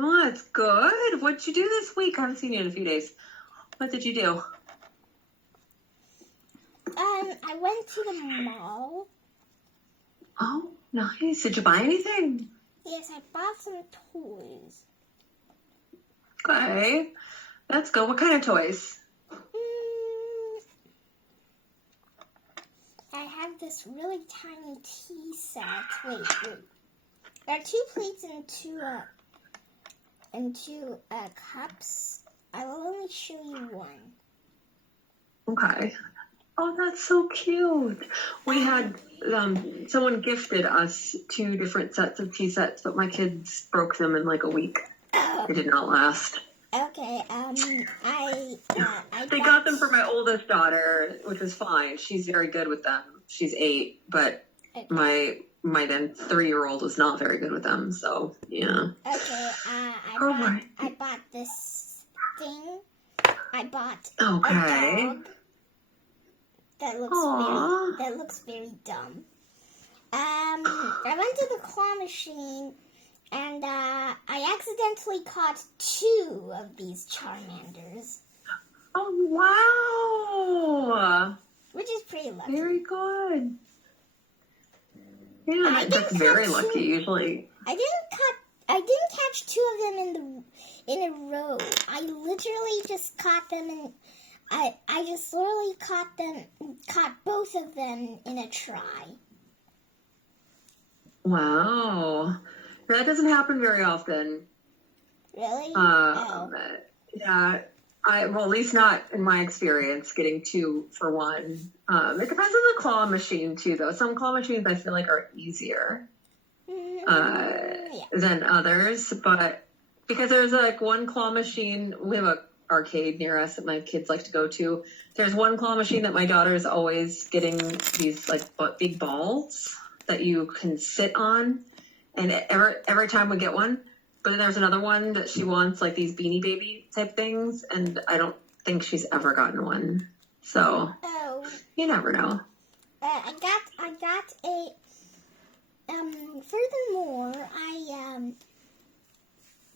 Oh, that's good. What'd you do this week? I haven't seen you in a few days. What did you do? I went to the mall. Oh, nice. Did you buy anything? Yes, I bought some toys. Okay. That's good. What kind of toys? I have this really tiny tea set. Wait. There are 2 plates and two cups. I will only show you one. Okay. Oh, that's so cute. We had someone gifted us 2 different sets of tea sets, but my kids broke them in like a week. They did not last. Okay. They got them for my oldest daughter, which was fine. She's very good with them. She's 8, but my then 3-year-old was not very good with them. So yeah. Okay. I bought this thing. I bought a dog. That looks very dumb. I went to the claw machine, and I accidentally caught 2 of these Charmanders. Oh wow! Which is pretty lucky. Very good. Yeah, that's very lucky. Usually, I didn't catch 2 of them in a row. I literally just caught them and I just literally caught both of them in a try. Wow. That doesn't happen very often. Really? Yeah. Well, at least not in my experience, getting 2 for 1. It depends on the claw machine too, though. Some claw machines I feel like are easier than others, but because there's like one claw machine, we have a arcade near us that my kids like to go to. There's one claw machine that my daughter is always getting these like big balls that you can sit on, and every time we get one. But then there's another one that she wants, like these Beanie Baby type things, and I don't think she's ever gotten one. So you never know. I got a. Furthermore,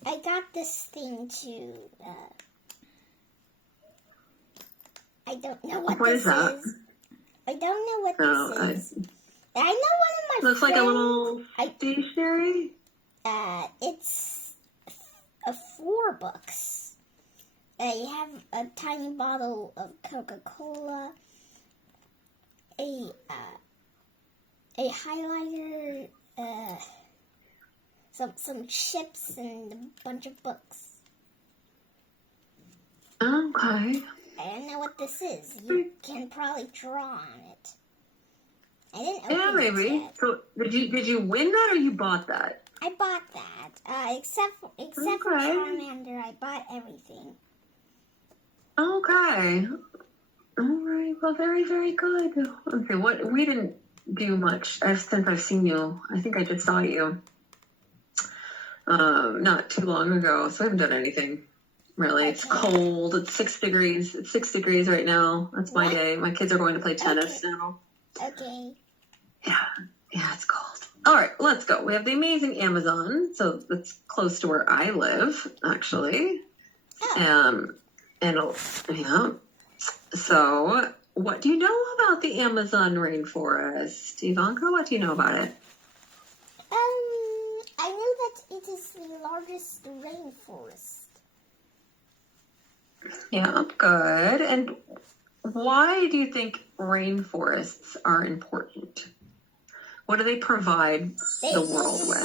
I got this thing too. I don't know what this is. I don't know what this is. I know one of my looks friends, like a little stationery. It's 4 books. You have a tiny bottle of Coca-Cola, a highlighter, some chips, and a bunch of books. Okay. I don't know what this is. You can probably draw on it. I didn't open it maybe. yet. So did you win that or you bought that? I bought that. Except for Charmander, I bought everything. Okay. All right. Well, very, very good. Okay. We didn't do much since I've seen you. I think I just saw you not too long ago, so I haven't done anything. Really, It's cold. It's 6 degrees. It's 6 degrees right now. That's my day. My kids are going to play tennis now. Okay. Yeah, it's cold. All right, let's go. We have the amazing Amazon, so that's close to where I live, actually. So, what do you know about the Amazon rainforest, Ivanka? What do you know about it? I know that it is the largest rainforest. Yeah, good. And why do you think rainforests are important? What do they provide the world with? They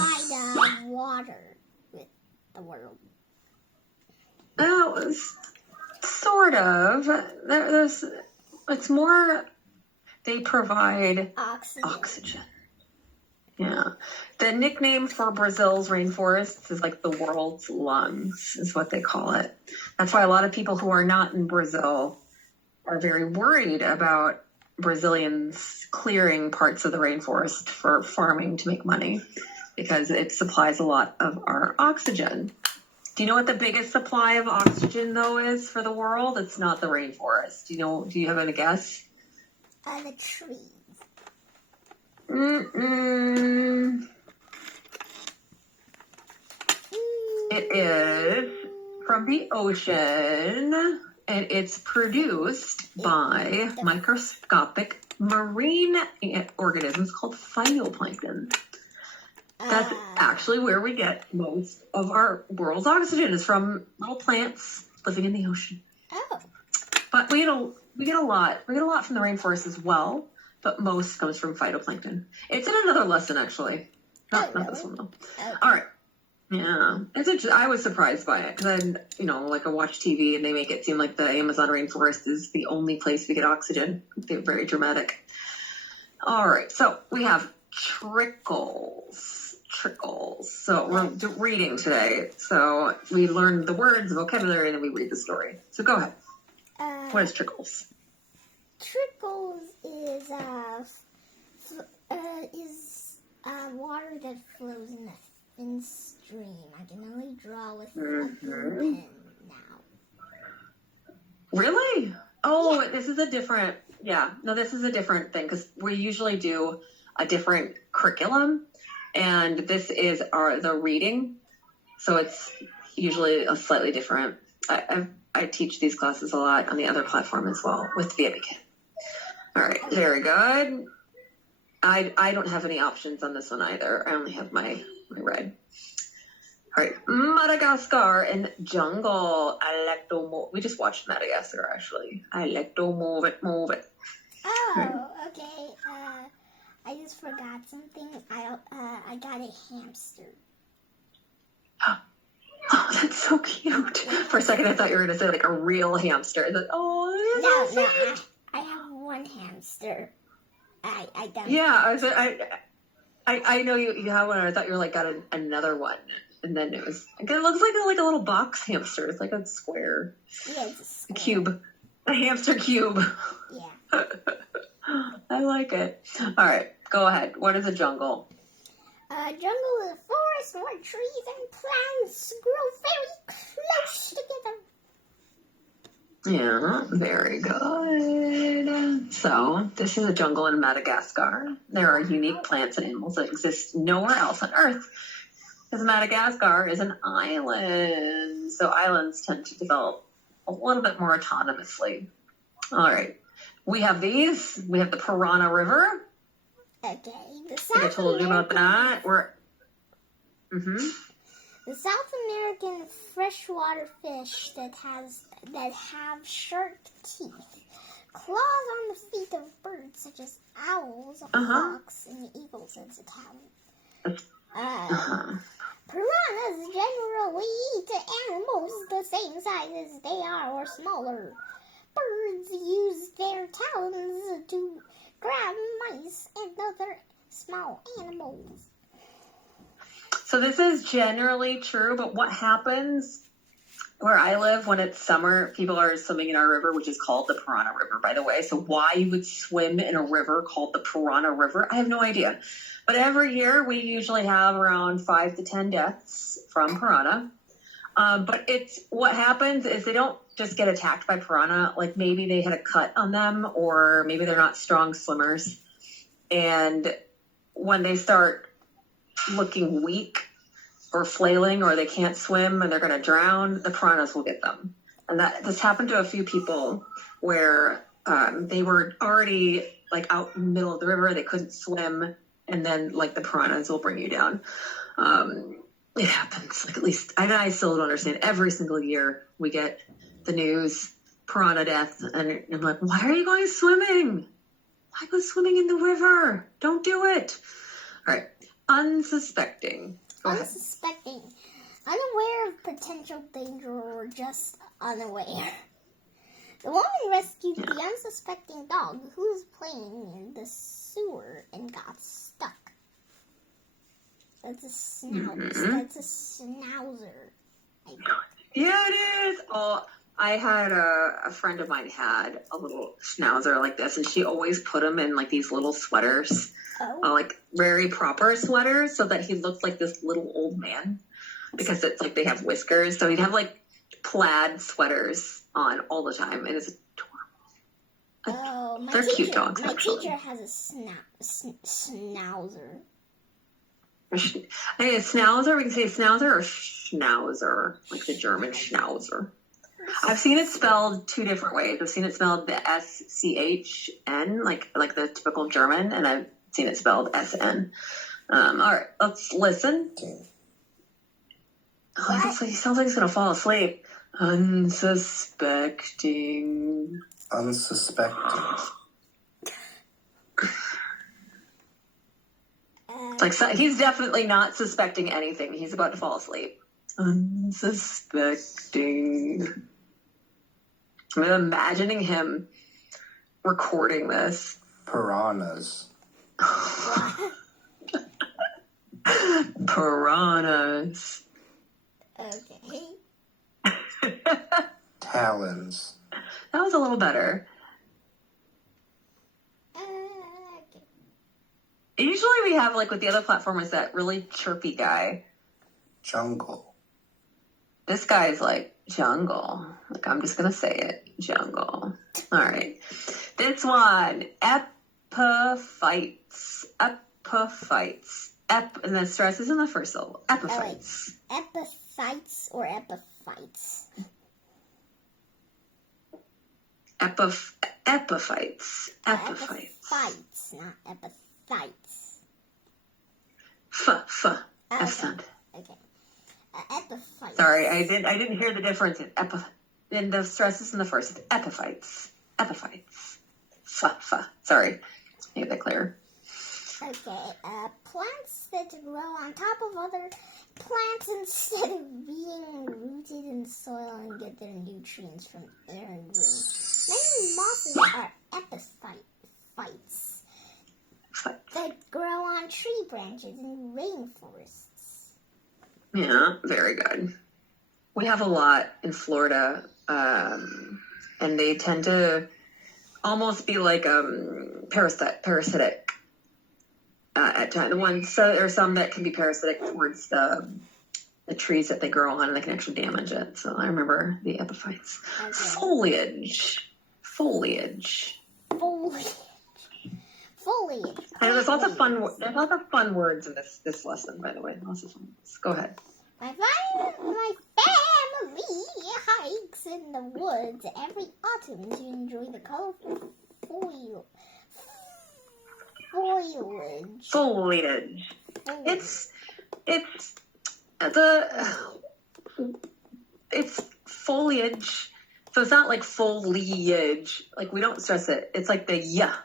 provide water with the world. Well, sort of. It's more, they provide oxygen. Yeah. The nickname for Brazil's rainforests is like the world's lungs, is what they call it. That's why a lot of people who are not in Brazil are very worried about Brazilians clearing parts of the rainforest for farming to make money, because it supplies a lot of our oxygen. Do you know what the biggest supply of oxygen, though, is for the world? It's not the rainforest. Do you have any guess? The trees. It is from the ocean, and it's produced by microscopic marine organisms called phytoplankton. That's actually where we get most of our world's oxygen, is from little plants living in the ocean. Oh. But we get a lot from the rainforest as well, but most comes from phytoplankton. It's in another lesson, actually. Not this one, though. Okay. All right. Yeah. I was surprised by it, because I watch TV and they make it seem like the Amazon rainforest is the only place we get oxygen. They're very dramatic. All right. So we have trickles. So we're reading today. So we learned the words, vocabulary, and then we read the story. So go ahead. What is trickles? Trickles is water that flows in a thin stream. I can only draw with a pen now. Really? Oh, yeah. This is a different. Yeah, no, this is a different thing, because we usually do a different curriculum, and this is the reading, so it's usually a slightly different. I teach these classes a lot on the other platform as well with the Abby Kid. All right, very good. I don't have any options on this one either. I only have my red. All right, Madagascar and jungle. I like to move. We just watched Madagascar, actually. I like to move it. Oh, okay. I just forgot something. I got a hamster. Oh, that's so cute. For a second, I thought you were going to say like a real hamster. No, I have one hamster. I don't. Yeah, I know you have one. And I thought you were like got another one, and then it looks like a little box hamster. It's like a square. Yeah, it's a cube, a hamster cube. Yeah. I like it. All right, go ahead. What is a jungle? A jungle is a forest where trees and plants grow very close together. Yeah, very good. So, this is a jungle in Madagascar. There are unique plants and animals that exist nowhere else on Earth, because Madagascar is an island. So, islands tend to develop a little bit more autonomously. All right. We have these. We have the Parana River. Okay. I told you about that. The South American freshwater fish that have sharp teeth, claws on the feet of birds such as owls, hawks, and eagles as a talent. Piranhas generally eat animals the same size as they are or smaller. Birds use their talons to grab mice and other small animals. So this is generally true, but what happens where I live when it's summer, people are swimming in our river, which is called the Parana River, by the way. So why you would swim in a river called the Parana River, I have no idea. But every year we usually have around 5 to 10 deaths from piranha. But what happens is they don't just get attacked by piranha. Like maybe they had a cut on them, or maybe they're not strong swimmers. And when they start looking weak or flailing, or they can't swim and they're going to drown, the piranhas will get them. And this happened to a few people where they were already like out in the middle of the river, they couldn't swim, and then like the piranhas will bring you down. It happens. Like at least I still don't understand. Every single year we get the news, piranha death, and I'm like, why are you going swimming? Why go swimming in the river? Don't do it. All right. Unsuspecting. Go ahead. Unsuspecting. Unaware of potential danger or just unaware. The woman rescued the unsuspecting dog who was playing in the sewer and got stuck. That's a schnauzer. That's a schnauzer. Yeah, it is. Oh, I had a friend of mine had a little schnauzer like this, and she always put him in like these little sweaters, like very proper sweaters, so that he looked like this little old man, because it's like they have whiskers, so he'd have like plaid sweaters on all the time, and it's adorable. Oh, they're cute dogs. My actually. teacher has a schnauzer. I think a schnauzer. We can say schnauzer or Schnauzer, like the German Schnauzer. I've seen it spelled two different ways. I've seen it spelled the SCHN, like the typical German, and I've seen it spelled SN. All right, let's listen. Oh, he sounds like he's gonna fall asleep. Unsuspecting. Like, so, he's definitely not suspecting anything. He's about to fall asleep. Unsuspecting. I'm imagining him recording this. Piranhas. Piranhas. Okay. Talons. That was a little better. Okay. Usually we have, like, with the other platformers, that really chirpy guy. Jungle. This guy's like, jungle. Like, I'm just going to say it. Jungle. All right. This one. Epiphytes. Epiphytes. And the stress is in the first syllable. Epiphytes. Epiphytes or epiphytes? Epiphytes. Epiphytes. Epiphytes, not epiphytes. F sound. Okay. Epiphytes. Sorry, I didn't hear the difference in the stress is in the first. It's epiphytes. Epiphytes. F. Sorry. Make that clear. Okay, plants that grow on top of other plants instead of being rooted in the soil and get their nutrients from air and rain. Many mosses are epiphytes that grow on tree branches in rainforests. Yeah, very good. We have a lot in Florida, and they tend to almost be like parasitic. At times, so there are some that can be parasitic towards the trees that they grow on, and they can actually damage it. So I remember the epiphytes. Okay. Foliage. And there's lots of fun words in this lesson, by the way. Lots of fun words. Go ahead. My family hikes in the woods every autumn to enjoy the colorful foliage. It's foliage. So it's not like foliage. Like, we don't stress it. It's like the yeah.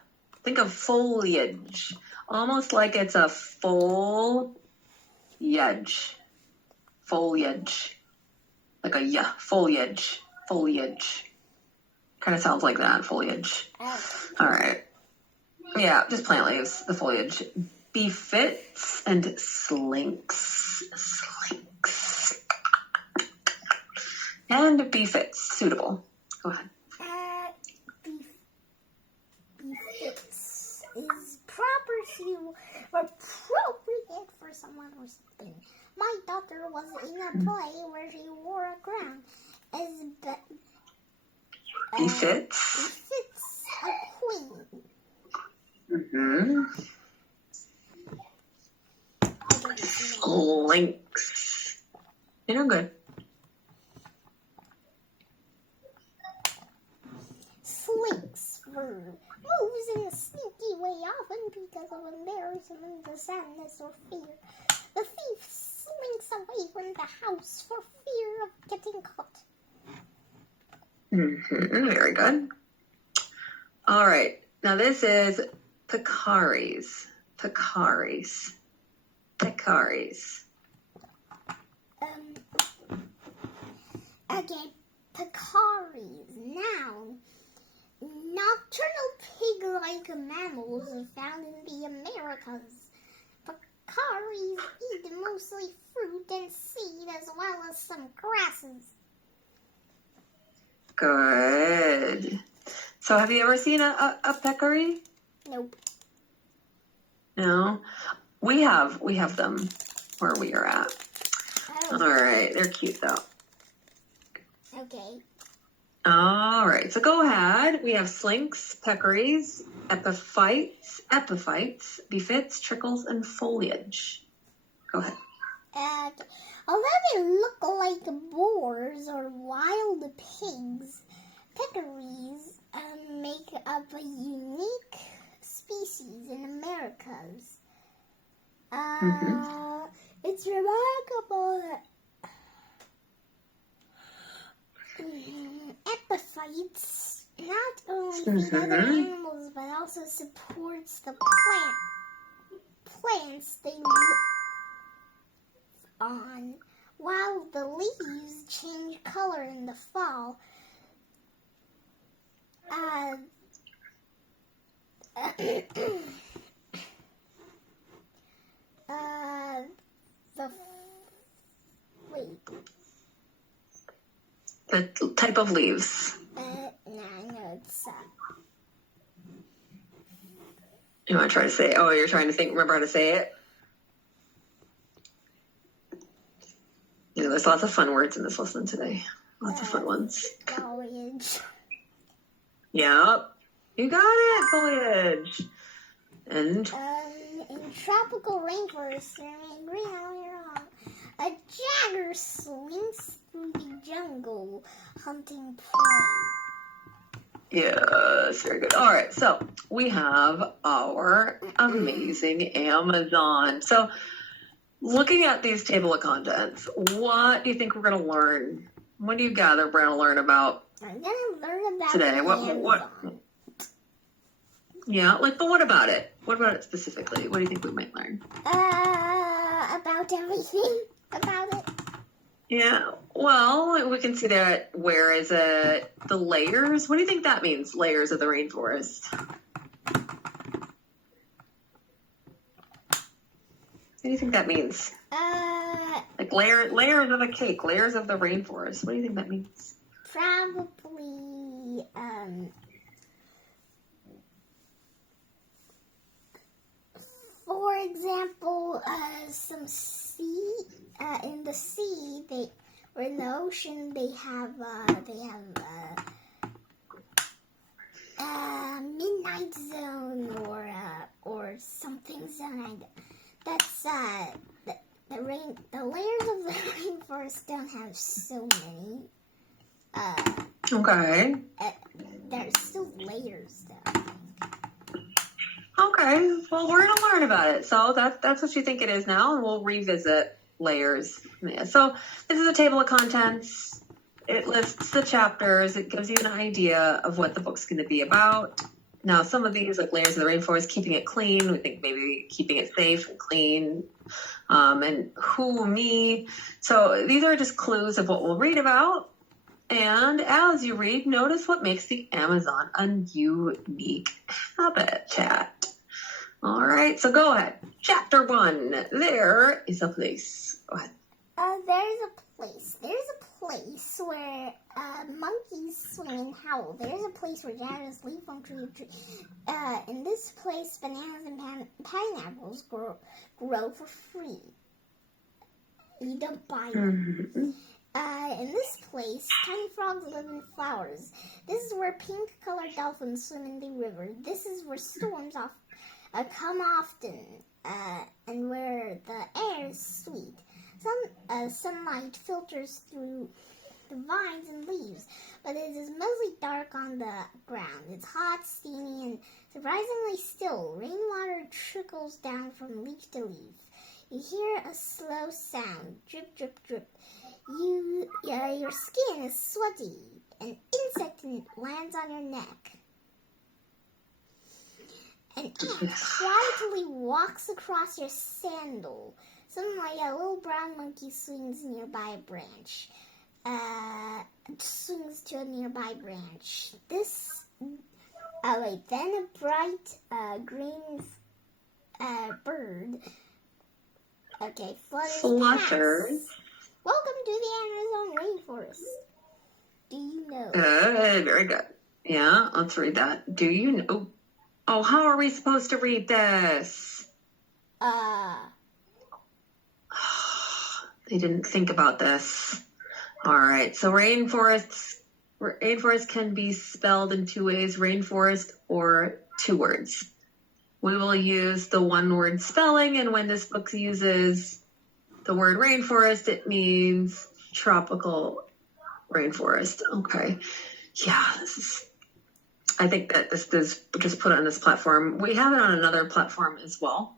Think of foliage. Almost like it's a foliage. Like a yeah. Foliage. Kind of sounds like that. Foliage. All right. Yeah, just plant leaves, the foliage. Befits and slinks. And befits, suitable. Go ahead. Befits is appropriate for someone or something. My daughter was in a play where she wore a crown. Befits a queen. Mm-hmm. Slinks. You're doing good. Slinks moves in a sneaky way, often because of embarrassment, sadness, or fear. The thief slinks away from the house for fear of getting caught. Mm-hmm. Very good. All right. Now this is Pecaries. Okay, Pecaries. Noun. Nocturnal pig-like mammals are found in the Americas. Pecaries eat mostly fruit and seed as well as some grasses. Good. So have you ever seen a peccary? Nope. No? We have them where we are at. All right. They're cute, though. Okay. All right. So go ahead. We have slinks, peccaries, epiphytes, befits, trickles, and foliage. Go ahead. And although they look like boars or wild pigs, peccaries make up a unique species in Americas. It's remarkable that epiphytes not only feed other animals but also supports the plants they live on. While the leaves change color in the fall, The type of leaves. no, it's You want to try to say it? Oh, you're trying to remember how to say it? You know, there's lots of fun words in this lesson today. Lots of fun ones. foliage. Yep. You got it, foliage. And In tropical rainforests remain green all year long. A jagger slinks through the jungle hunting prey. yes, very good. All right, so we have our amazing Amazon. So looking at these table of contents, what do you think we're going to learn? What do you gather we're going to learn about I'm gonna learn about today? the What? Amazon. Yeah, but what about it? What about it specifically? What do you think we might learn? About everything about it. Yeah, well, we can see that. Where is it? The layers? What do you think that means? Layers of the rainforest. What do you think that means? Like layers of a cake, layers of the rainforest. What do you think that means? Probably, for example, some sea, in the sea, or in the ocean, they have midnight zone or something zone. That's the layers of the rainforest don't have so many. Okay. There's still layers though. Okay. Well, we're gonna learn about it. So that's what you think it is now, and we'll revisit layers. Yeah. So this is a table of contents. It lists the chapters. It gives you an idea of what the book's going to be about. Now, some of these, like layers of the rainforest, keeping it clean. We think maybe keeping it safe and clean. And who, me. So these are just clues of what we'll read about. And as you read, notice what makes the Amazon a unique habitat. All right, so go ahead. Chapter 1. There is a place. Go ahead. There's a place where monkeys swing and howl. There's a place where jaguars leap from tree to tree. In this place, bananas and pineapples grow for free. You don't buy them. Mm-hmm. In this place, tiny frogs live in flowers. This is where pink-colored dolphins swim in the river. This is where storms come often, and where the air is sweet. Sunlight filters through the vines and leaves, but it is mostly dark on the ground. It's hot, steamy, and surprisingly still. Rainwater trickles down from leaf to leaf. You hear a slow sound, drip, drip, drip. Your skin is sweaty. An insect lands on your neck. An ant quietly walks across your sandal. Suddenly, a little brown monkey swings nearby a branch. Swings to a nearby branch. Then a bright green bird. Okay, flutters. Welcome to the Amazon rainforest. Do you know? Good, very good. Yeah, let's read that. Do you know? Oh, how are we supposed to read this? They didn't think about this. All right, so rainforest can be spelled in 2 ways, rainforest or 2 words. We will use the 1-word spelling, and when this book uses the word rainforest, it means tropical rainforest. Okay. Yeah, I think that this is just put it on this platform. We have it on another platform as well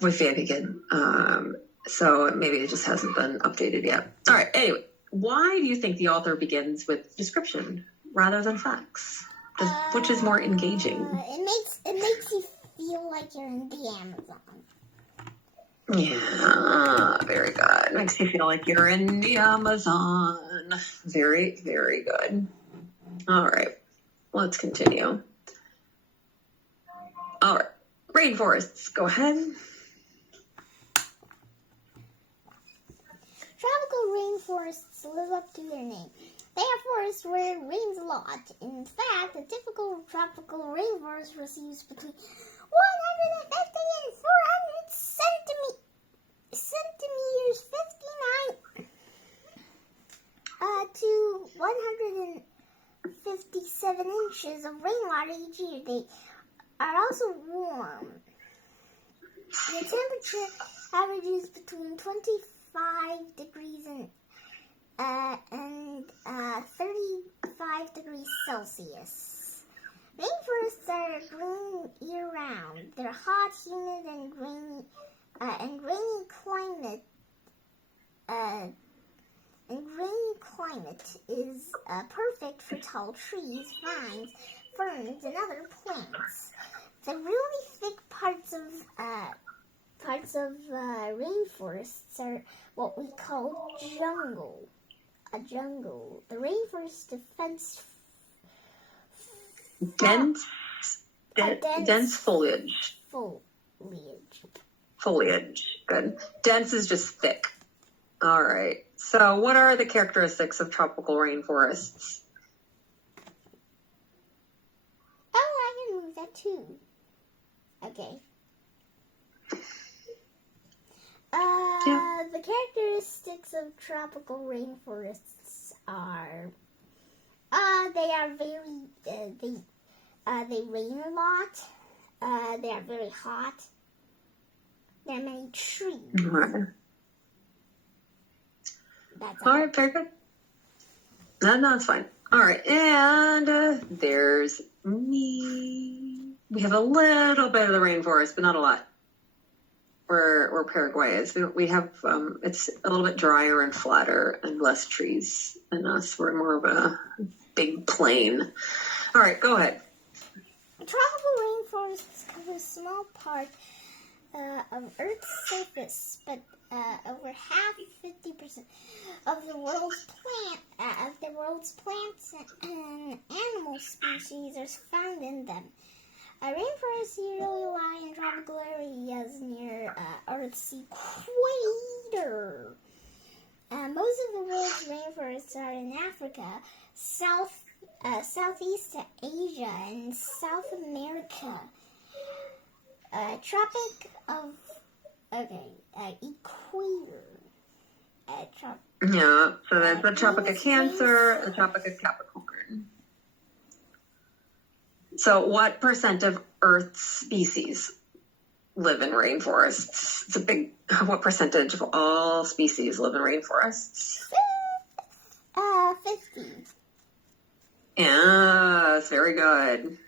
with Vanpykid. So maybe it just hasn't been updated yet. All right. Anyway, why do you think the author begins with description rather than facts? Which is more engaging? It makes you feel like you're in the Amazon. Yeah, very good. Makes you feel like you're in the Amazon. Very, very good. All right, let's continue. All right, rainforests, go ahead. Tropical rainforests live up to their name. They are forests where it rains a lot. In fact, a typical tropical rainforest receives between 150 and 400 centimeters, 59 to 157 inches of rainwater each year. They are also warm. The temperature averages between 25 degrees and 35 degrees Celsius. Rainforests are green year-round. They're hot, humid, and rainy climate is perfect for tall trees, vines, ferns, and other plants. The really thick parts of rainforests are what we call jungle. A jungle. The rainforest defense dense foliage. Foliage. Good. Dense is just thick. All right. So, what are the characteristics of tropical rainforests? Oh, I can move that too. Okay. The characteristics of tropical rainforests are they are very they rain a lot. They are very hot. There are many trees. Right. That's All right, very good. No, it's fine. All right, and there's me. We have a little bit of the rainforest, but not a lot. Where Paraguay is, we have it's a little bit drier and flatter and less trees than us. We're more of a big plain. All right, go ahead. Tropical rainforests cover a small part of Earth's surface, but over half, 50% of the world's plants and animal species are found in them. Rainforests usually lie in tropical areas near Earth's equator. Most of the world's rainforests are in Africa, Southeast Asia, and South America. Equator. Yeah, so there's the Tropic of Cancer, the Tropic of Capricorn. So what percent of Earth's species live in rainforests? It's a big, what percentage of all species live in rainforests? 50. Yes, very good.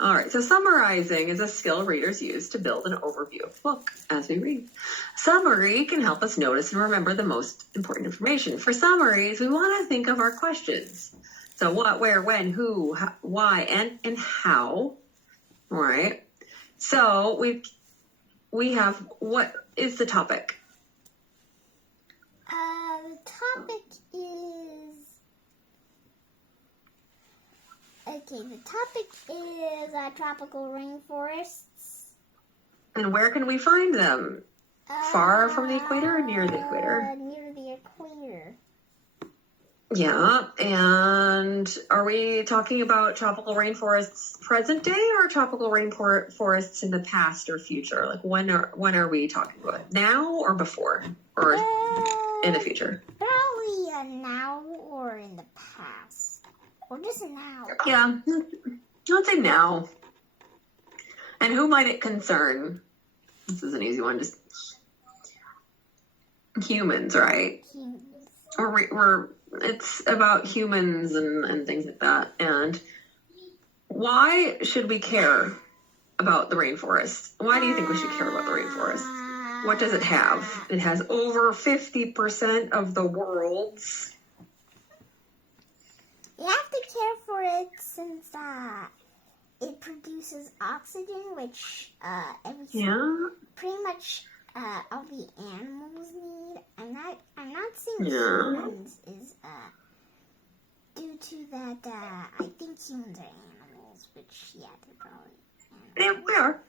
All right, so summarizing is a skill readers use to build an overview of the book as we read. Summary can help us notice and remember the most important information. For summaries, we want to think of our questions. So what, where, when, who, how, why, and how. All right. So we have, what is the topic? The topic is tropical rainforests. And where can we find them? Far from the equator or near the equator? Near the equator. Yeah, and are we talking about tropical rainforests present day or tropical rainforests in the past or future? Like when are we talking about? Now or before? Or in the future? Probably now or in the past. Or just now. Yeah, let's say now. And who might it concern? This is an easy one. humans, right? Humans. It's about humans and things like that. And why should we care about the rainforest? Why do you think we should care about the rainforest? What does it have? It has over 50% of the world's. You have to care for it since it produces oxygen, which pretty much all the animals need. I'm not saying humans is due to that. I think humans are animals, which they're probably animals. We are.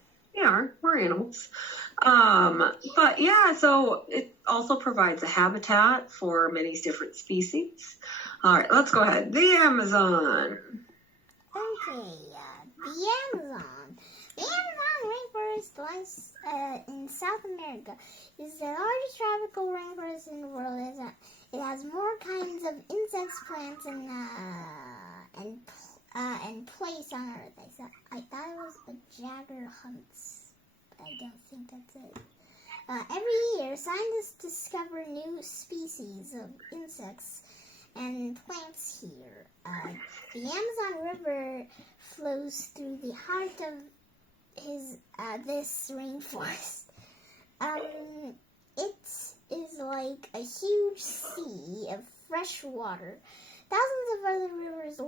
We're animals. But yeah, so it also provides a habitat for many different species. All right, let's go ahead. The Amazon. Okay, the Amazon. The Amazon rainforest lies in South America. It's the largest tropical rainforest in the world. It has more kinds of insects, plants, and place on Earth. I thought it was a Jagger hunts, but I don't think that's it. Every year, scientists discover new species of insects and plants here. The Amazon River flows through the heart of this rainforest. It is like a huge sea of fresh water. Thousands of other rivers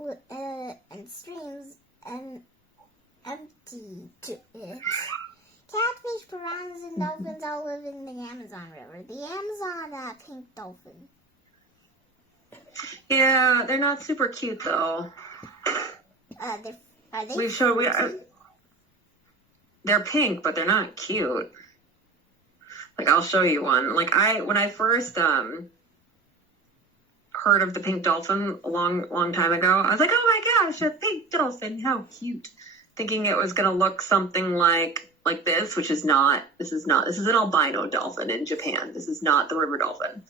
and streams empty to it. Catfish, piranhas, and dolphins all live in the Amazon River. The Amazon pink dolphin. Yeah, they're not super cute though. Are they? They're pink, but they're not cute. Like, I'll show you one. Like, when I first heard of the pink dolphin a long time ago, I was like, oh my gosh, a pink dolphin, how cute. Thinking it was gonna look something like this, which is not. This is an albino dolphin in Japan. This is not the river dolphin.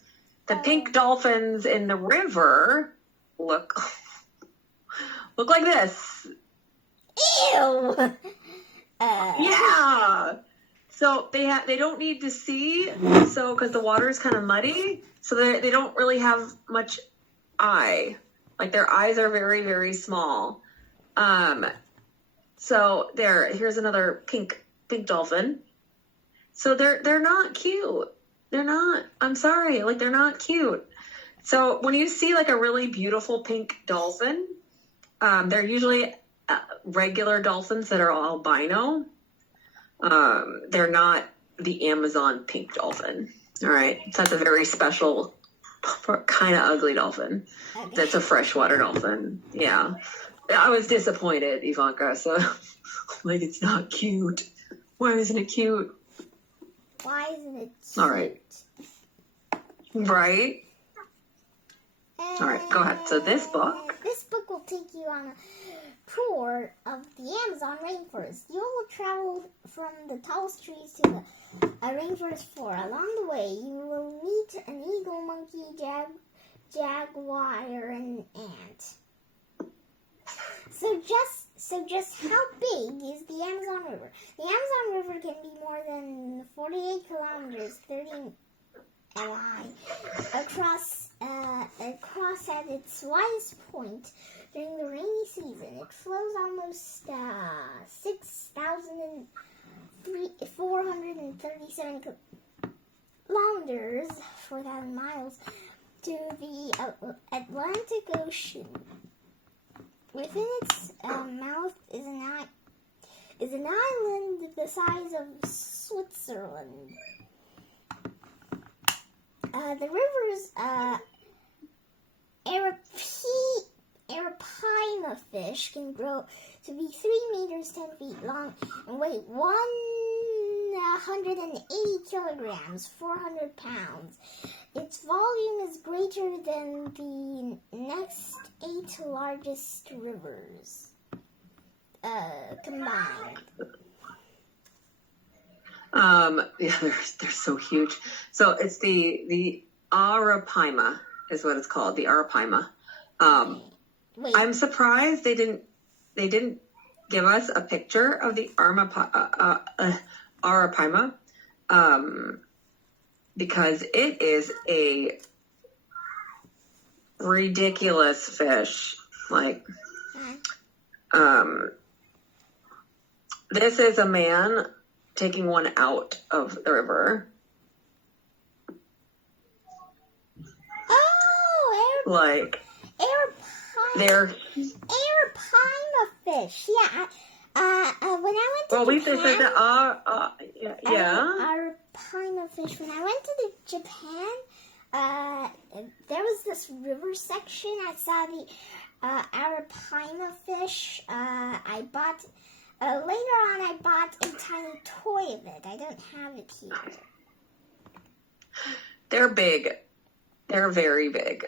The pink dolphins in the river look like this. Ew. Yeah. So they don't need to see, so because the water is kind of muddy, so they don't really have much eye. Like, their eyes are very, very small. So here's another pink dolphin. So they're not cute. They're not. I'm sorry. Like, they're not cute. So when you see like a really beautiful pink dolphin, they're usually regular dolphins that are albino. They're not the Amazon pink dolphin. All right. So that's a very special, kind of ugly dolphin. Okay. That's a freshwater dolphin. Yeah. I was disappointed, Ivanka. So, like, it's not cute. Why isn't it cute? Why isn't it cute? All right. Right? All right, go ahead. So this book will take you on a tour of the Amazon rainforest. You will travel from the tallest trees to the rainforest floor. Along the way, you will meet an eagle, monkey, jaguar, and ant. So just how big is the Amazon River? The Amazon River can be more than 48 kilometers, 30 mi, across at its widest point during the rainy season. It flows almost 6,437 kilometers, 4,000 miles, to the Atlantic Ocean. Within its mouth is an island the size of Switzerland. The river's Arapaima fish can grow to be 3 meters 10 feet long and weigh 180 kilograms, 400 pounds. Its volume is greater than the next 8 largest rivers combined. Yeah, they're so huge. So it's the Arapaima is what it's called, the Arapaima. Wait. I'm surprised they didn't give us a picture of the Arapaima. because it is a ridiculous fish. Like, this is a man taking one out of the river. Oh, like Arapaima fish. Yeah. When I went to well, we said Japan, that. Yeah. Arapaima fish. When I went to Japan, there was this river section. I saw the Arapaima fish. I bought. Later on, I bought a tiny toy of it. I don't have it here. They're big. They're very big.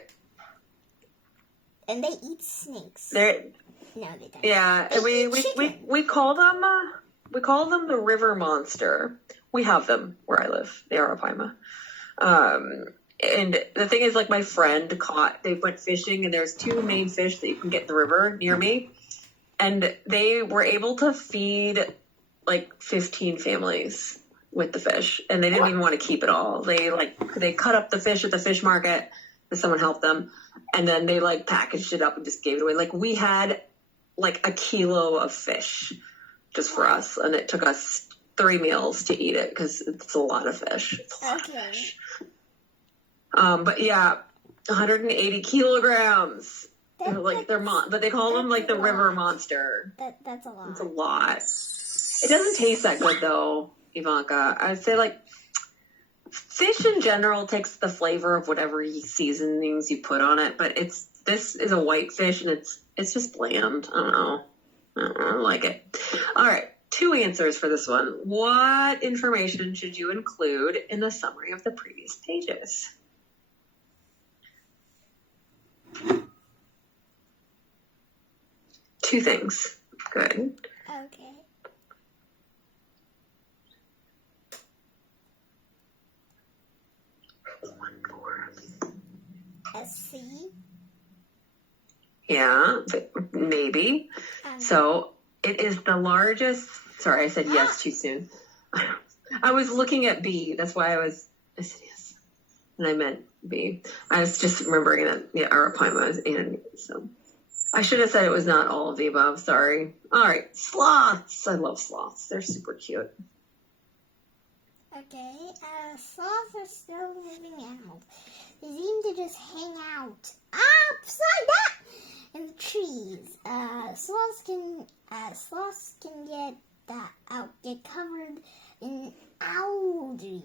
And they eat snakes. No, they don't. Yeah, we call them the river monster. We have them where I live, the Arapaima. And the thing is, like, my friend they went fishing, and there's two main fish that you can get in the river near me. And they were able to feed like 15 families with the fish, and they didn't even want to keep it all. They cut up the fish at the fish market, and someone helped them, and then they like packaged it up and just gave it away. Like, we had like a kilo of fish just for us, and it took us 3 meals to eat it because it's a lot of fish. It's a lot of fish. But yeah, 180 kilograms. But they call them like the river monster. That's a lot. It's a lot. It doesn't taste that good though, Ivanka. I'd say like fish in general takes the flavor of whatever seasonings you put on it, but this is a white fish and it's just bland. I don't know. I don't like it. All right, 2 answers for this one. What information should you include in the summary of the previous pages? Two things. Good. Okay. One more. A C? Yeah, maybe. So it is the largest. Sorry, I said yes too soon. I was looking at B. That's why I said yes. And I meant B. I was just remembering that, Arapaima is in. So I should have said it was not all of the above. Sorry. All right. Sloths. I love sloths. They're super cute. Okay. Sloths are still living animals. They seem to just hang out upside down in the trees. Sloths can get covered in algae,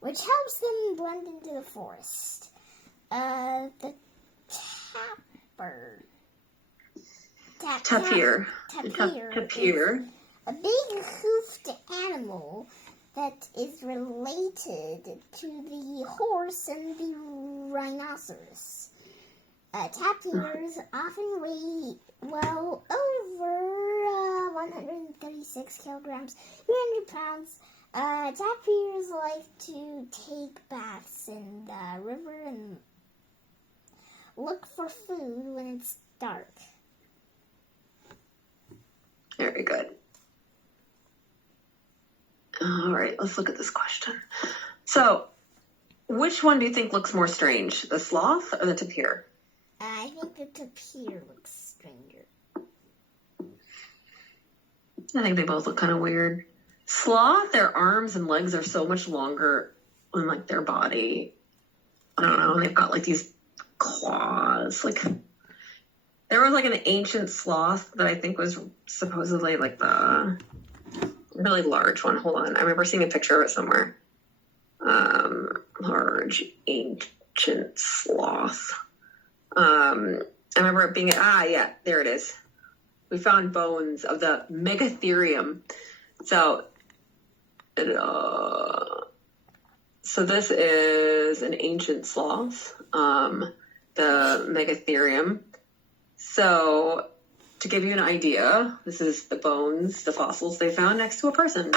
which helps them blend into the forest. The tapir. Tapir. A big hoofed animal that is related to the horse and the rhinoceros. Tapirs often weigh well over 136 kilograms, 300 pounds. Tapirs like to take baths in the river and look for food when it's dark. Very good. All right, let's look at this question. So, which one do you think looks more strange, the sloth or the tapir? I think the tapir looks stranger. I think they both look kind of weird. Sloth, their arms and legs are so much longer than like their body. I don't know. They've got like these claws. Like, there was like an ancient sloth that I think was supposedly like the really large one. Hold on. I remember seeing a picture of it somewhere. Large ancient sloth. I remember it being, there it is. We found bones of the Megatherium. So this is an ancient sloth, the Megatherium. So to give you an idea, this is the bones, the fossils they found next to a person.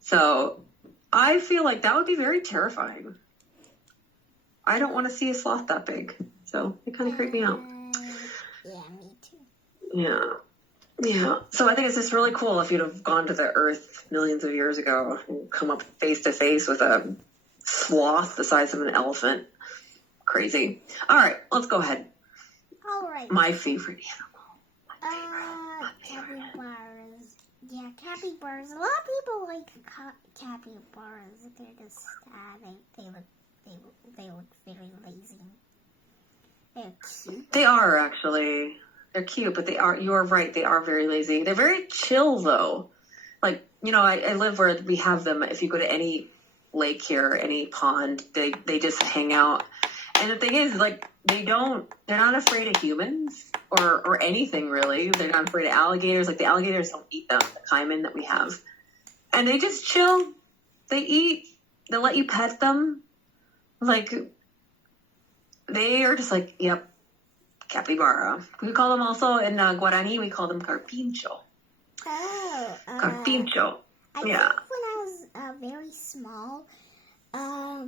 So I feel like that would be very terrifying. I don't want to see a sloth that big. So it kind of creeped me out. Yeah, me too. Yeah. Yeah. So I think it's just really cool if you'd have gone to the Earth millions of years ago and come up face to face with a sloth the size of an elephant. Crazy. All right, let's go ahead. All right. My favorite Capybaras. Yeah, capybaras. A lot of people like capybaras. They're just they look very lazy. They're cute. They are actually. They're cute, but you are right, they are very lazy. They're very chill though. Like, I live where we have them. If you go to any lake here, any pond, they just hang out. And the thing is, like, they're not afraid of humans or anything really. They're not afraid of alligators. Like, the alligators don't eat them, the caiman that we have. And they just chill. They eat. They'll let you pet them. Like, they are just like, yep, capybara. We call them also, in Guarani, we call them carpincho. Oh. Carpincho. I think when I was very small, our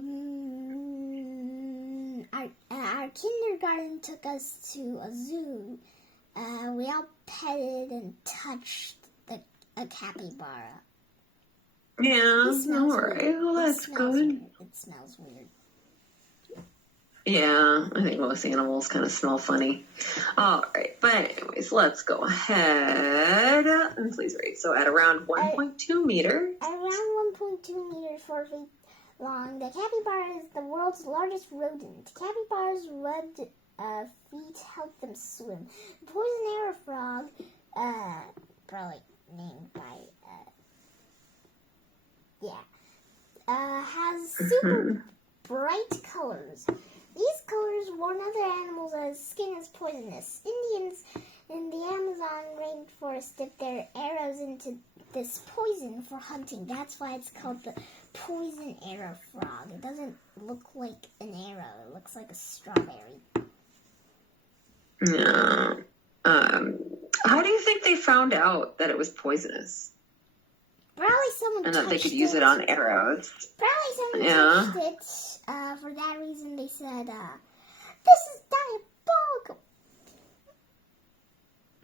kindergarten took us to a zoo. We all petted and touched a capybara. Yeah, all right. Well, that's good. Weird. It smells weird. Yeah, I think most animals kind of smell funny. All right, but anyways, let's go ahead and please read. So at around 1.2 meters. At around 1.2 meters, 4 feet long, the capybara is the world's largest rodent. Capybara's webbed feet help them swim. The poison arrow frog, probably named by, has super bright colors. These colors warn other animals that its skin is poisonous. Indians in the Amazon rainforest dip their arrows into this poison for hunting. That's why it's called the poison arrow frog. It doesn't look like an arrow. It looks like a strawberry. Yeah. How do you think they found out that it was poisonous? Probably someone and that they could touched use it on arrows. Probably someone Yeah. touched it. For that reason, they said, "This is diabolical."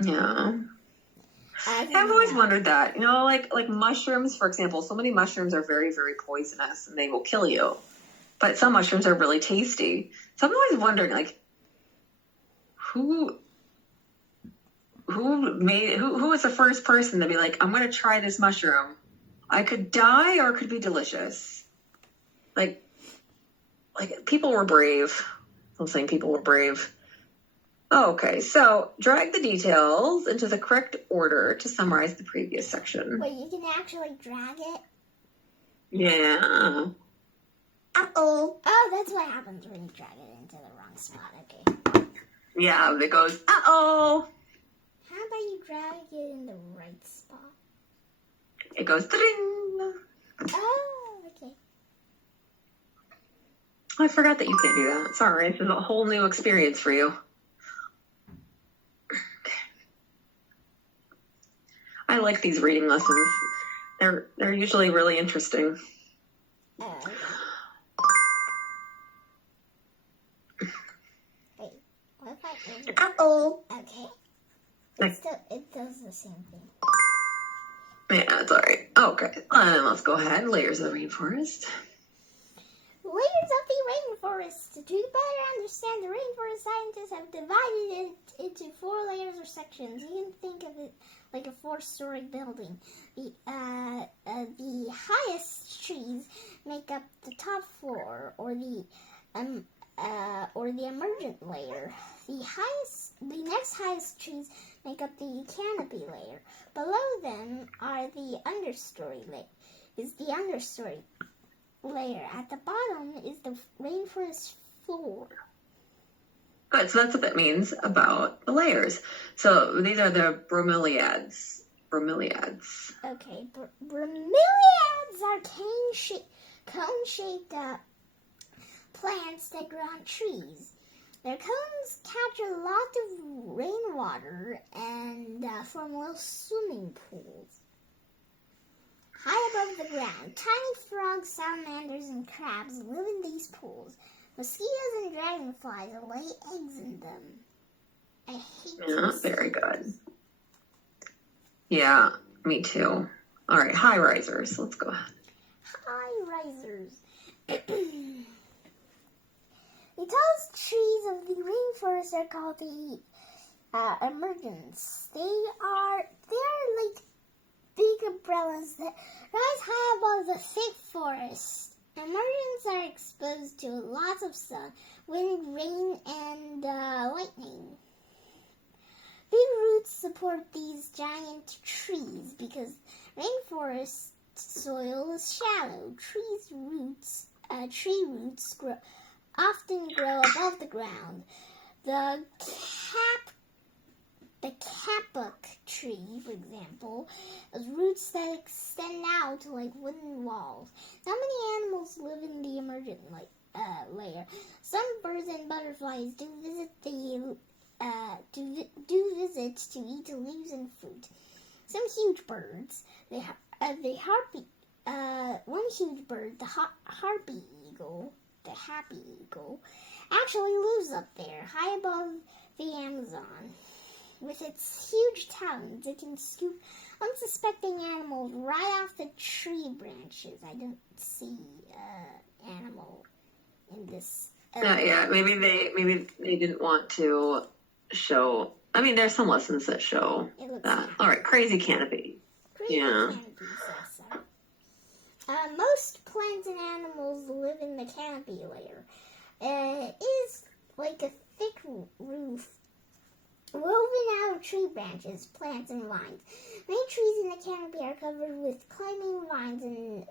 Yeah. I've I've always wondered that. Like mushrooms, for example. So many mushrooms are very, very poisonous and they will kill you. But some mushrooms are really tasty. So I'm always wondering, like, who was the first person to be like, I'm going to try this mushroom. I could die or it could be delicious. Like people were brave. I'm saying people were brave. Oh, okay, so drag the details into the correct order to summarize the previous section. Wait, you can actually drag it? Yeah. Uh-oh. Oh, that's what happens when you drag it into the wrong spot. Okay. Yeah, it goes, uh-oh. How about you drag it in the right spot? It goes, ding. Oh, okay. I forgot that you can't do that. Sorry, this is a whole new experience for you. I like these reading lessons. They're usually really interesting. Oh, okay. Wait, what if I... Uh-oh. Okay. It does the same thing. Yeah, it's all right. Okay, let's go ahead. Layers of the rainforest. Layers of the rainforest. To better understand the rainforest, scientists have divided it into 4 layers or sections. You can think of it like a 4-story building. The highest trees make up the top floor, or the emergent layer. The next highest trees make up the canopy layer. Below them are the understory layer. At the bottom is the rainforest floor. Good, so that's what that means about the layers. So these are the bromeliads. Bromeliads. Okay, bromeliads are cone-shaped plants that grow on trees. Their cones catch a lot of rainwater and form little swimming pools. High above the ground, tiny frogs, salamanders, and crabs live in these pools. Mosquitoes and dragonflies lay eggs in them. I hate Yeah, very good. Yeah, me too. All right, high risers. Let's go ahead. High risers. The tallest trees of the rainforest are called the emergents. They are like big umbrellas that rise high above the thick forest. Emergents are exposed to lots of sun, wind, rain, and lightning. Big roots support these giant trees because rainforest soil is shallow. Tree roots often grow above the ground. The kapuk tree, for example, has roots that extend out like wooden walls. Not many animals live in the emergent layer. Some birds and butterflies do visit to eat leaves and fruit. Some huge birds, one huge bird, the harpy eagle, the happy eagle, actually lives up there, high above the Amazon. With its huge talons, it can scoop unsuspecting animals right off the tree branches. I don't see animal in this. Yeah, maybe they didn't want to show. I mean, there's some lessons that show that. All right, crazy canopy. Canopies, yes. Most plants and animals live in the canopy layer. It is like a thick roof woven out of tree branches, plants, and vines. Many trees in the canopy are covered with climbing vines and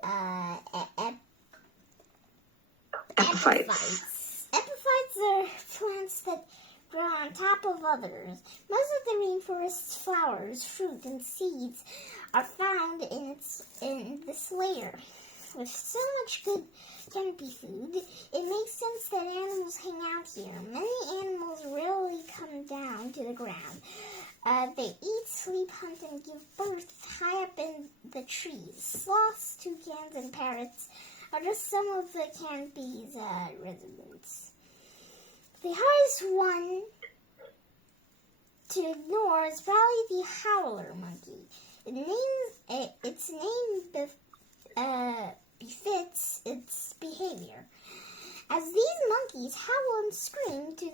Epiphytes. Epiphytes are plants that grow on top of others. Most of the rainforest's flowers, fruit, and seeds are found in this layer. With so much good canopy food, it makes sense that animals hang out here. Many animals rarely come down to the ground. They eat, sleep, hunt, and give birth high up in the trees. Sloths, toucans, and parrots are just some of the canopy's residents. The hardest one to ignore is probably the howler monkey. Its name befits its behavior, as these monkeys howl and scream to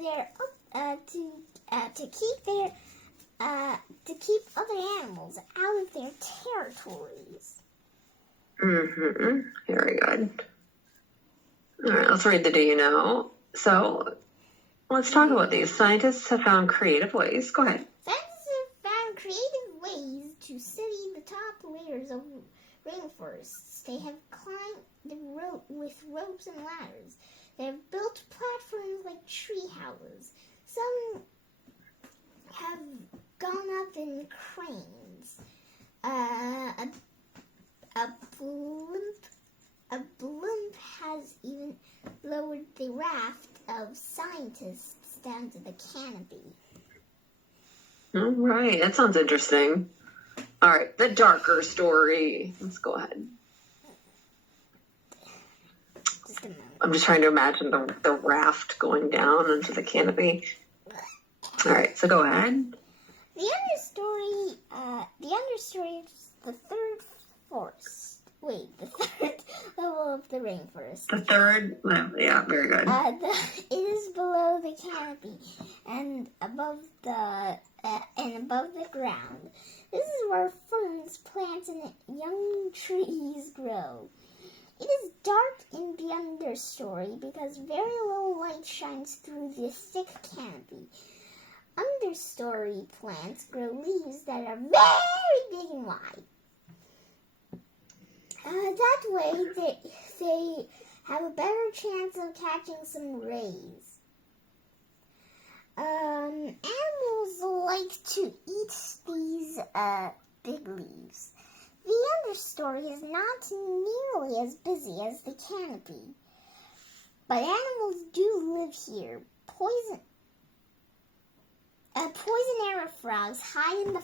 keep other animals out of their territories. Very good. All right, let's read the Do You Know. So, let's talk about these. Scientists have found creative ways. Go ahead. Scientists have found creative ways to study the top layers of rainforests. They have climbed the rope with ropes and ladders. They have built platforms like tree houses. Some have gone up in cranes. A blimp has even lowered the raft of scientists down to the canopy. All right, that sounds interesting. All right, the darker story. Let's go ahead. Just a moment. I'm just trying to imagine the raft going down into the canopy. All right, so go ahead. The understory is the third level of the rainforest. The third level, yeah, very good. It is below the canopy and above the ground. This is where ferns, plants, and young trees grow. It is dark in the understory because very little light shines through the thick canopy. Understory plants grow leaves that are very big and wide. That way, they have a better chance of catching some rays. Animals like to eat these big leaves. The understory is not nearly as busy as the canopy, but animals do live here. Poison arrow frogs hide in the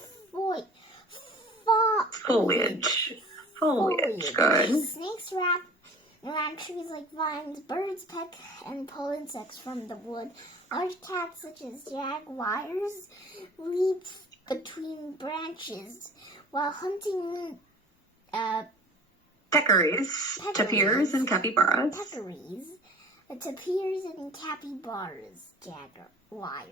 Foliage. Good. Snakes wrap around trees like vines. Birds peck and pull insects from the wood. Large cats such as jaguars leap between branches. while hunting Peccaries, tapirs, and capybaras. peccaries, tapirs, and capybaras, jaguar.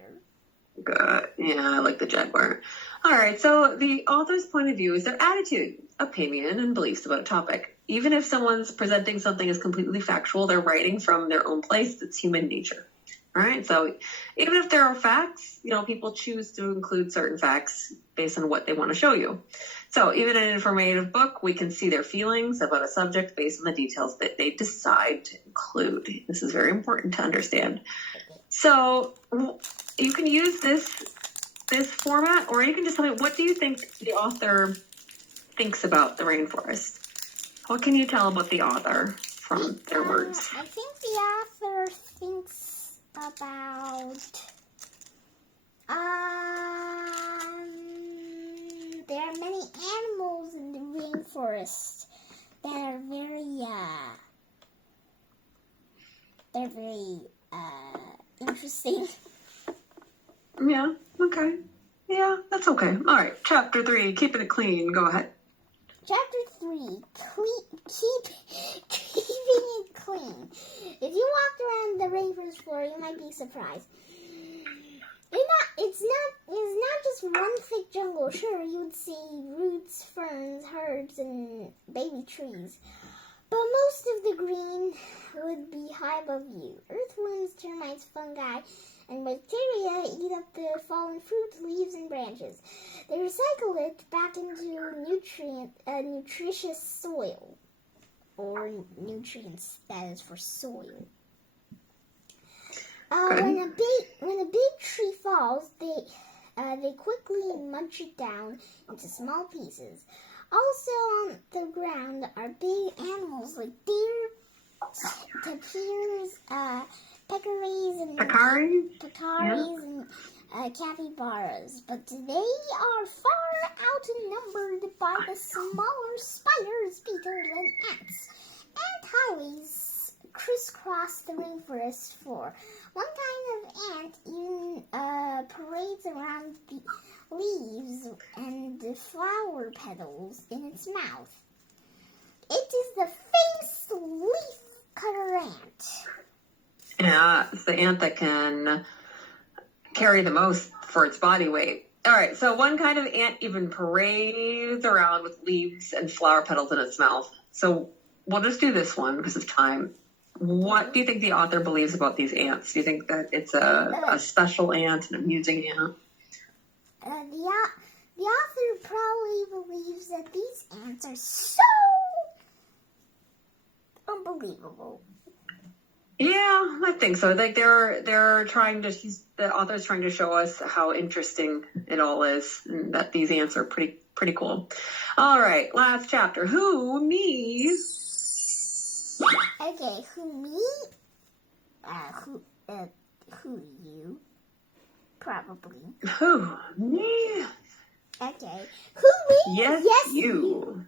Good. Yeah, I like the jaguar. All right, so the author's point of view is their attitude, opinion, and beliefs about a topic. Even if someone's presenting something as completely factual, they're writing from their own place. It's human nature. All right, so even if there are facts, people choose to include certain facts based on what they want to show you. So even in an informative book, we can see their feelings about a subject based on the details that they decide to include. This is very important to understand. So you can use this format, or you can just tell me, what do you think the author thinks about the rainforest? What can you tell about the author from their words? I think the author thinks about there are many animals in the rainforest that are very interesting. Yeah, okay. Yeah, that's okay. All right, chapter 3, keeping it clean. Go ahead. Chapter 3, keeping it clean. If you walked around the rainforest floor, you might be surprised. It's not just one thick jungle. Sure, you would see roots, ferns, herbs, and baby trees. But most of the green would be high above you. Earthworms, termites, fungi, and bacteria eat up the fallen fruit, leaves, and branches. They recycle it back into nutritious soil, or nutrients, that is, for soil. When a big tree falls, they quickly munch it down into small pieces. Also on the ground are big animals like deer, tapirs, peccaries, and capybaras, but they are far outnumbered by the smaller spiders, beetles, and ants. Ant highways crisscross the rainforest floor. One kind of ant even parades around the leaves and the flower petals in its mouth. It is the famous leafcutter ant. Yeah, it's the ant that can carry the most for its body weight. All right, so one kind of ant even parades around with leaves and flower petals in its mouth. So we'll just do this one because of time. What do you think the author believes about these ants? Do you think that it's a special ant, an amusing ant? The author probably believes that these ants are so unbelievable. Yeah, I think so. Like they're trying to. The author's trying to show us how interesting it all is, and that these ants are pretty cool. All right, last chapter. Who, me? Okay, who, me? Who, you? Probably. Who, me? Okay, who, me? Yes, you.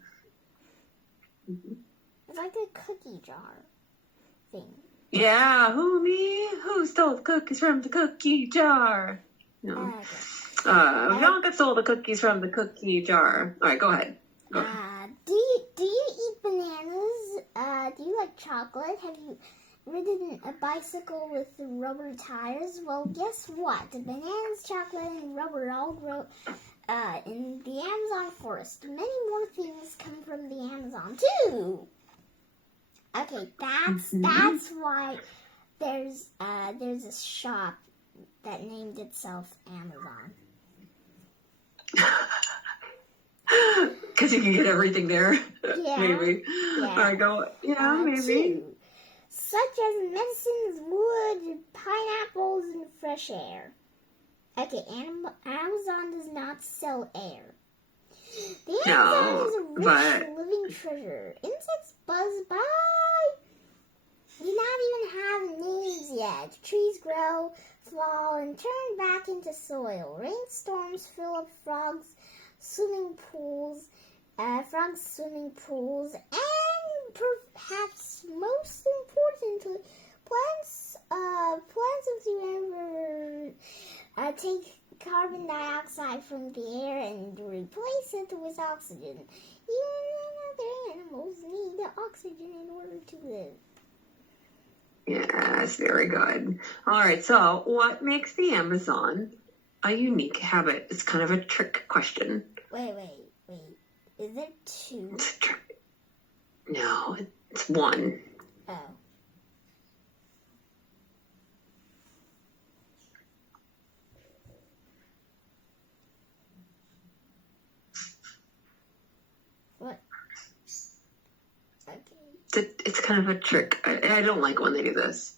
It's like a cookie jar thing. Yeah, who, me? Who stole the cookies from the cookie jar? No. Okay. Bianca stole the cookies from the cookie jar. All right, go ahead. Go ahead. Do you eat bananas? Do you like chocolate? Have you ridden a bicycle with rubber tires? Well, guess what? The bananas, chocolate, and rubber all grow in the Amazon forest. Many more things come from the Amazon too. Okay, that's why there's a shop that named itself Amazon. Because you can get everything there. Yeah. Maybe. Yeah. All right, go. Yeah, maybe. Too, such as medicines, wood, pineapples, and fresh air. Okay, Amazon does not sell air. The Amazon is a rich, living treasure. Insects buzz by. Do not even have names yet. Trees grow, fall, and turn back into soil. Rainstorms fill up frogs' swimming pools, and perhaps most importantly, plants of the river carbon dioxide from the air and replace it with oxygen. Even other animals need oxygen in order to live. Yes, very good. All right, so what makes the Amazon a unique habit? It's kind of a trick question. Wait. Is there two? It's a trick. No, it's one. Oh. What? Okay. It's kind of a trick. I don't like when they do this.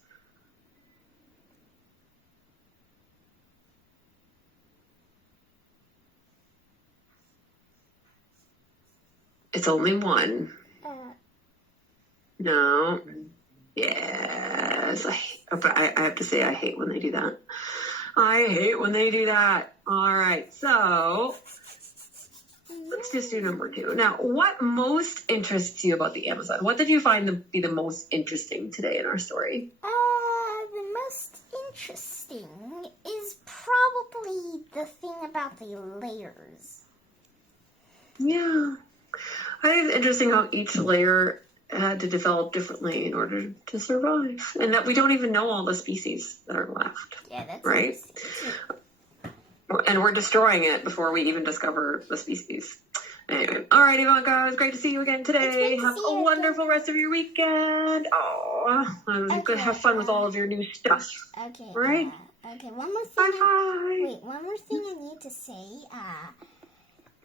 It's only one. No. Yes. But I have to say, I hate when they do that. I hate when they do that. All right. So let's just do number 2. Now, what most interests you about the Amazon? What did you find to be the most interesting today in our story? The most interesting is probably the thing about the layers. Yeah. I think it's interesting how each layer had to develop differently in order to survive. And that we don't even know all the species that are left. Yeah, that's right. And we're destroying it before we even discover the species. Anyway. All right, Ivanka, it was great to see you again today. Have a wonderful rest of your weekend. Oh, okay. Have fun with all of your new stuff. Okay. All right. Okay, one more thing. Bye-bye. Wait, one more thing I need to say.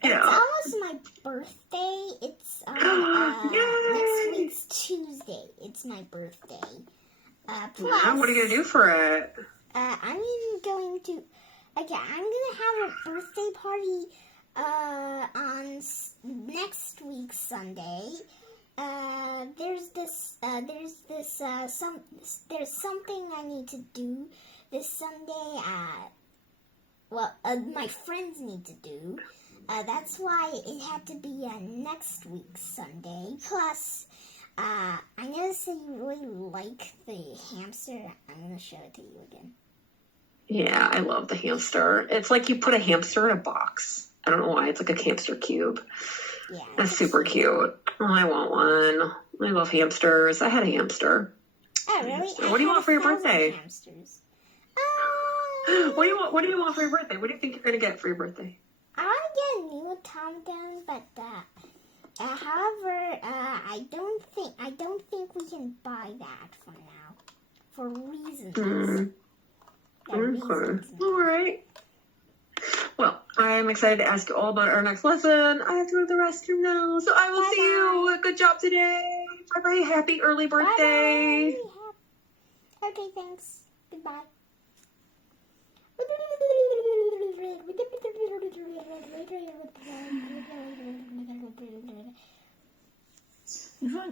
Yeah. It's almost my birthday. It's next week's Tuesday. It's my birthday. Plus, what are you going to do for it? I'm going to have a birthday party on next week's Sunday. There's something I need to do this Sunday. My friends need to do. That's why it had to be next week's Sunday. Plus, I noticed that you really like the hamster. I'm going to show it to you again. Yeah, I love the hamster. It's like you put a hamster in a box. I don't know why. It's like a hamster cube. Yeah. That's super cute. Oh, I want one. I love hamsters. I had a hamster. Oh, really? So what do you want for your birthday? Hamsters. What do you want? What do you want for your birthday? What do you think you're gonna get for your birthday? I want to get a new Tom gun, but however, I don't think we can buy that for now, for reasons. Okay. All right. Well, I'm excited to ask you all about our next lesson. I have to go to the restroom now, so I will see you. Good job today. Bye bye. Happy early birthday. Bye-bye. Okay, thanks. Goodbye.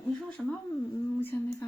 你说什么？目前没法